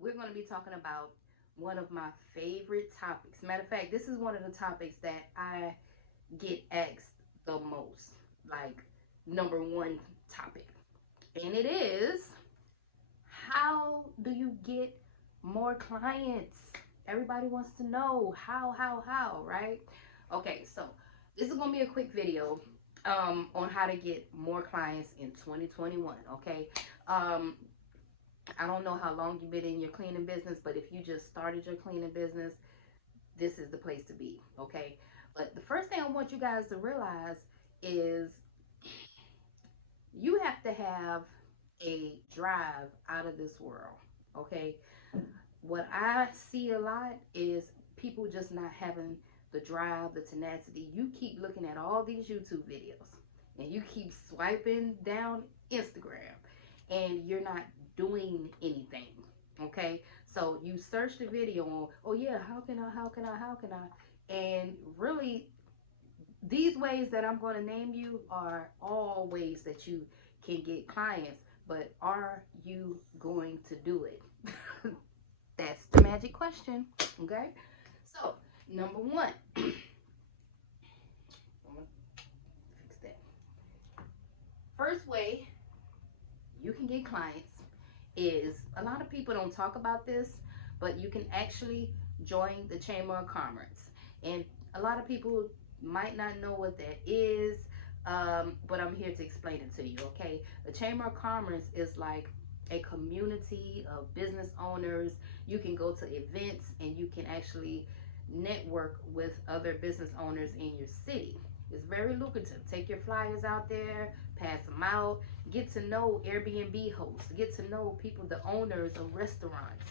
we're going to be talking about one of my favorite topics. Matter of fact, this is one of the topics that I get asked the most, like number one topic. And it is, how do you get more clients? Everybody wants to know how, right? Okay, so this is gonna be a quick video on how to get more clients in 2021. Okay, um, I don't know how long you've been in your cleaning business, but if you just started your cleaning business, this is the place to be. Okay, but the first thing I want you guys to realize is you have to have a drive out of this world. Okay, what I see a lot is people just not having the drive, the tenacity. You keep looking at all these YouTube videos and you keep swiping down Instagram and you're not doing anything. Okay, so you search the video on, oh yeah, how can I, and really these ways that I'm going to name you are all ways that you can get clients, but are you going to do it? That's the magic question. Okay, so number one, I'm gonna fix that. First way you can get clients is, a lot of people don't talk about this, but you can actually join the Chamber of Commerce. And a lot of people might not know what that is, but I'm here to explain it to you. Okay, the Chamber of Commerce is like a community of business owners. You can go to events and you can actually network with other business owners in your city. It's very lucrative. Take your flyers out there, pass them out, get to know Airbnb hosts, get to know people, the owners of restaurants,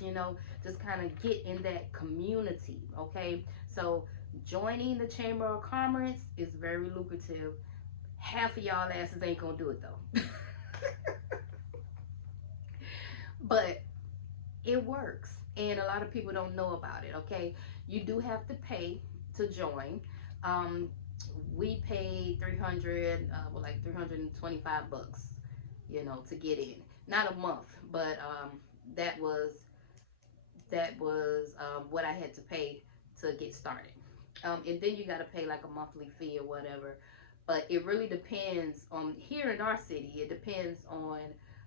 just kind of get in that community. Okay, so joining the Chamber of Commerce is very lucrative. Half of y'all asses ain't gonna do it though. But it works, and a lot of people don't know about it. Okay, you do have to pay to join. um, we paid 300 like 325 bucks, to get in. Not a month, but that was what I had to pay to get started. And then you got to pay like a monthly fee or whatever. But it really depends on, here in our city, it depends on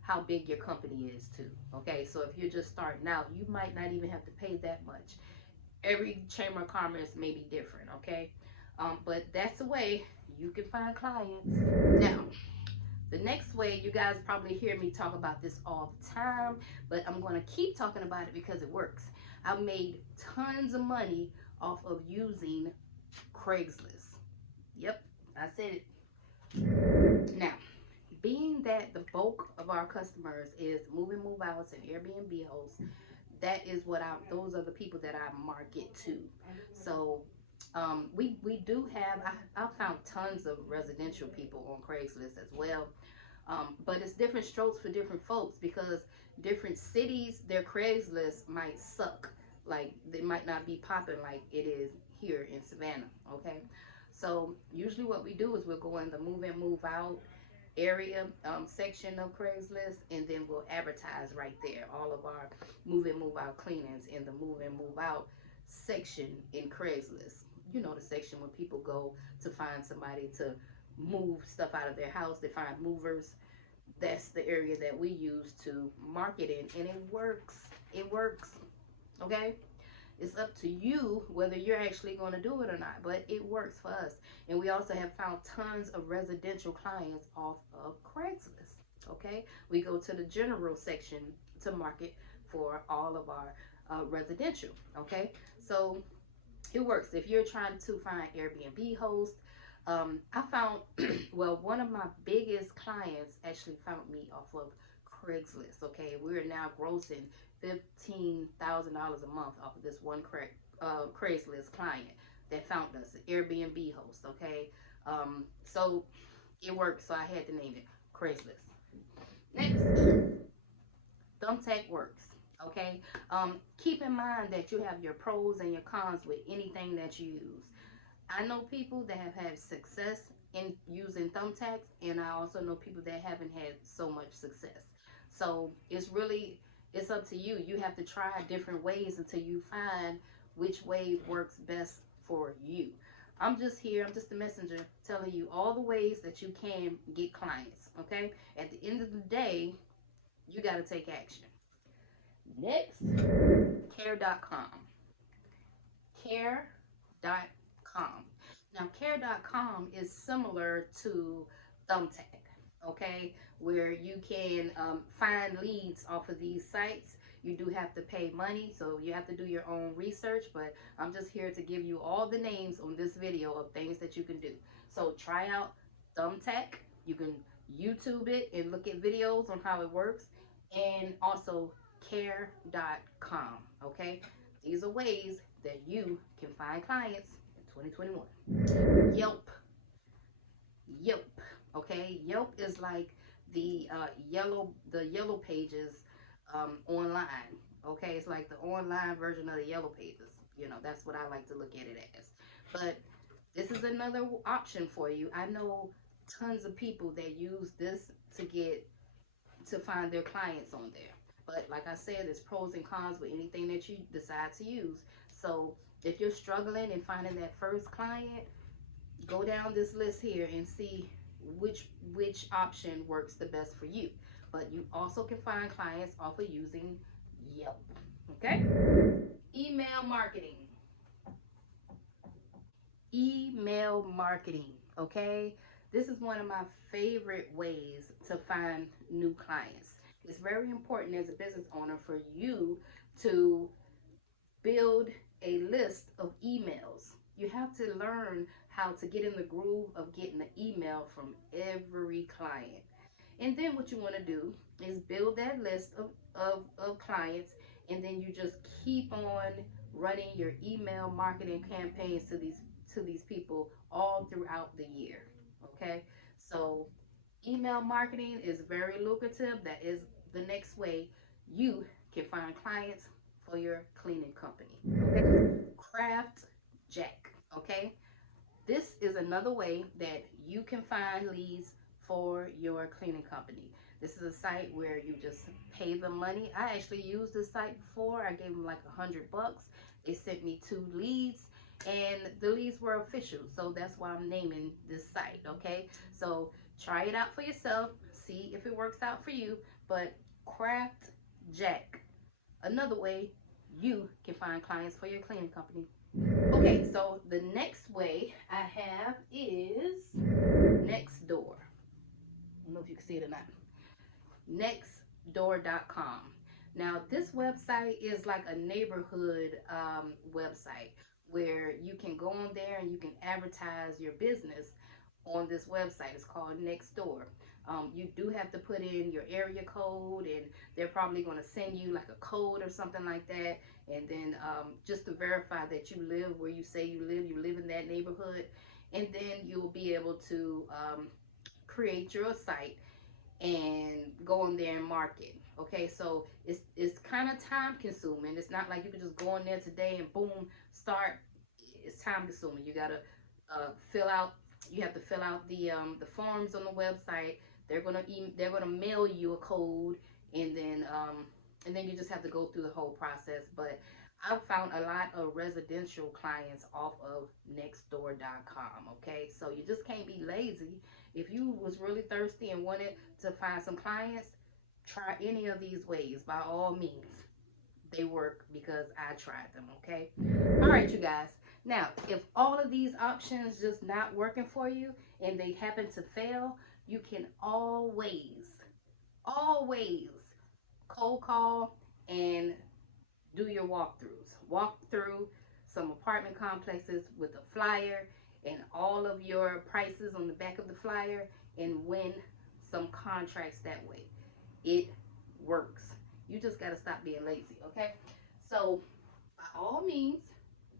how big your company is too. Okay, so if you're just starting out, you might not even have to pay that much. Every Chamber of Commerce may be different. Okay, but that's the way you can find clients. Now, the next way, you guys probably hear me talk about this all the time, but I'm going to keep talking about it because it works. I've made tons of money off of using Craigslist. Yep, I said it. Now, being that the bulk of our customers is move outs and Airbnb hosts, that is what those are the people that I market to. So we do have, I found tons of residential people on Craigslist as well. But it's different strokes for different folks, because different cities, their Craigslist might suck. Like, they might not be popping like it is here in Savannah. Okay, so usually what we do is we'll go in the move in, move out area section of Craigslist, and then we'll advertise right there all of our move in, move out cleanings in the move in, move out section in Craigslist. The section where people go to find somebody to move stuff out of their house. They find movers. That's the area that we use to market in, and it works. It works. Okay, it's up to you whether you're actually going to do it or not, but it works for us. And we also have found tons of residential clients off of Craigslist. Okay, we go to the general section to market for all of our residential. Okay, so it works. If you're trying to find Airbnb hosts, I found, well, one of my biggest clients actually found me off of Craigslist. Okay, we're now grossing $15,000 a month off of this one Craigslist client that found us, an Airbnb host. Okay, so it works. So I had to name it Craigslist. Next, Thumbtack works. Okay, keep in mind that you have your pros and your cons with anything that you use. I know people that have had success in using thumbtacks, and I also know people that haven't had so much success. So it's really It's up to you. You have to try different ways until you find which way works best for you. I'm just here, I'm just a messenger telling you all the ways that you can get clients, okay? At the end of the day, you got to take action. Next, care.com. Care.com. Now, care.com is similar to Thumbtack, okay, where you can find leads off of these sites. You do have to pay money, so you have to do your own research, but I'm just here to give you all the names on this video of things that you can do. So try out Thumbtack. You can YouTube it and look at videos on how it works, and also care.com, okay? These are ways that you can find clients in 2021. Yelp. Yelp, okay? Yelp is like the yellow pages online, okay? It's like the online version of the yellow pages. You know, that's what I like to look at it as. But this is another option for you. I know tons of people that use this to find their clients on there. But like I said, there's pros and cons with anything that you decide to use. So if you're struggling in finding that first client, go down this list here and see which option works the best for you. But you also can find clients off of using Yelp. Okay? Email marketing. Email marketing, okay? This is one of my favorite ways to find new clients. It's very important as a business owner for you to build a list of emails. You have to learn how to get in the groove of getting an email from every client. And then what you want to do is build that list of clients, and then you just keep on running your email marketing campaigns to these people all throughout the year. Okay, so email marketing is very lucrative. That is the next way you can find clients for your cleaning company. Okay, CraftJack. Okay, this is another way that you can find leads for your cleaning company. This is a site where you just pay them money. I actually used this site before. I gave them like $100. They sent me 2 leads, and the leads were official. So that's why I'm naming this site, okay? So try it out for yourself. See if it works out for you. But CraftJack, another way you can find clients for your cleaning company. Okay, so the next way I have is NextDoor. I don't know if you can see it or not. NextDoor.com. Now, this website is like a neighborhood website where you can go on there and you can advertise your business on this website. It's called NextDoor. You do have to put in your area code, and they're probably going to send you like a code or something like that. And then just to verify that you live where you say you live in that neighborhood. And then you'll be able to create your site and go on there and market. Okay, so it's kind of time consuming. It's not like you can just go in there today and boom, start. It's time consuming. You gotta you have to fill out the forms on the website. They're gonna mail you a code, and then you just have to go through the whole process. But I've found a lot of residential clients off of nextdoor.com. Okay, so you just can't be lazy. If you was really thirsty and wanted to find some clients, try any of these ways. By all means, they work because I tried them. Okay, all right, you guys. Now, if all of these options just not working for you and they happen to fail, you can always cold call and do your walkthroughs. Walk through some apartment complexes with a flyer and all of your prices on the back of the flyer and win some contracts that way. It works. You just got to stop being lazy, okay? So, by all means,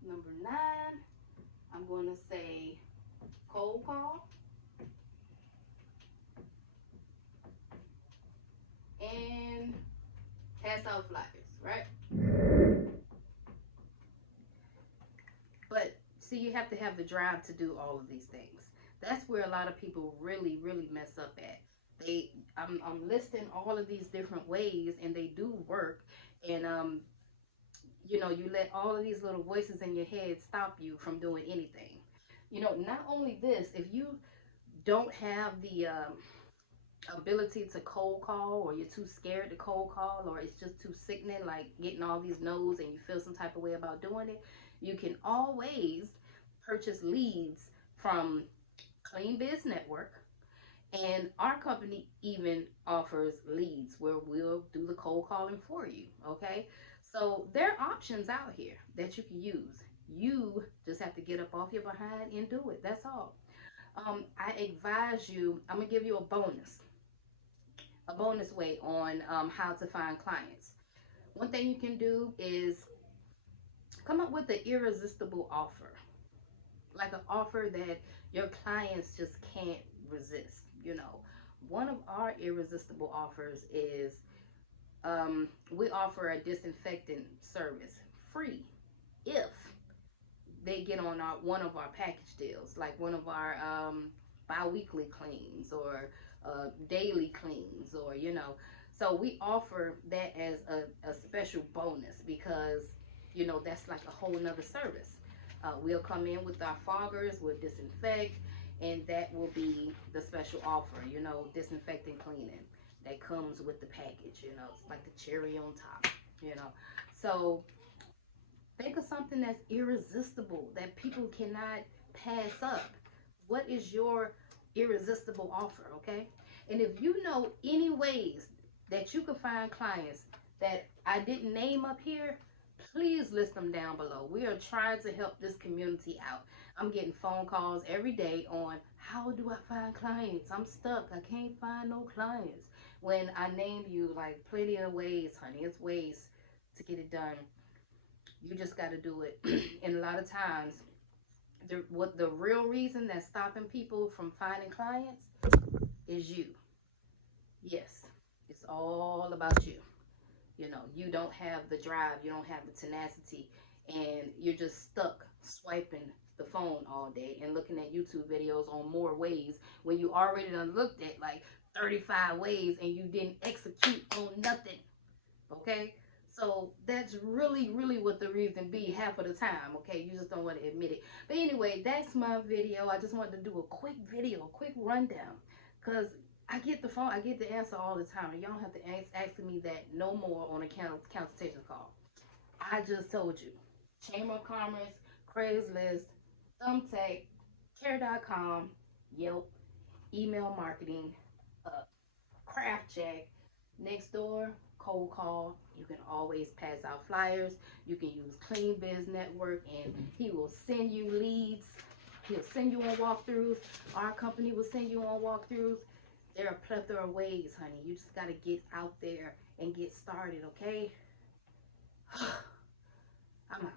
number 9, I'm going to say cold call and pass out flyers, right? But see, you have to have the drive to do all of these things. That's where a lot of people really mess up at. I'm listing all of these different ways, and they do work. And you let all of these little voices in your head stop you from doing anything. Not only this, if you don't have the ability to cold call, or you're too scared to cold call, or it's just too sickening, like getting all these no's and you feel some type of way about doing it, you can always purchase leads from Clean Biz Network. And our company even offers leads where we'll do the cold calling for you. Okay, so there are options out here that you can use. You just have to get up off your behind and do it. That's all. I advise you, I'm gonna give you a bonus way on how to find clients. One thing you can do is come up with an irresistible offer, like an offer that your clients just can't resist. One of our irresistible offers is we offer a disinfectant service free if they get on one of our package deals, like one of our bi-weekly cleans, or daily cleans, or so we offer that as a special bonus, because that's like a whole nother service. We'll come in with our foggers, we'll disinfect, and that will be the special offer, disinfecting cleaning that comes with the package. It's like the cherry on top. So think of something that's irresistible, that people cannot pass up. What is your irresistible offer, okay? And if you know any ways that you can find clients that I didn't name up here, please list them down below. We are trying to help this community out. I'm getting phone calls every day on, how do I find clients? I'm stuck. I can't find no clients. When I named you like plenty of ways, honey, it's ways to get it done. You just got to do it. And a lot of times, the real reason that's stopping people from finding clients is you. Yes, it's all about you. You don't have the drive, you don't have the tenacity, and you're just stuck swiping the phone all day and looking at YouTube videos on more ways, when you already done looked at like 35 ways and you didn't execute on nothing. Okay? So that's really, really what the reason be half of the time. Okay? You just don't want to admit it. But anyway, that's my video. I just wanted to do a quick video, a quick rundown, because I get the answer all the time, and y'all don't have to ask me that no more on a consultation call. I just told you. Chamber of Commerce, Craigslist, Thumbtack, Carecom, Yelp, email marketing, CraftJack, NextDoor, cold call. You can always pass out flyers. You can use Clean Biz Network, and he will send you leads. He'll send you on walkthroughs. Our company will send you on walkthroughs. There are a plethora of ways, honey. You just got to get out there and get started, okay? I'm out.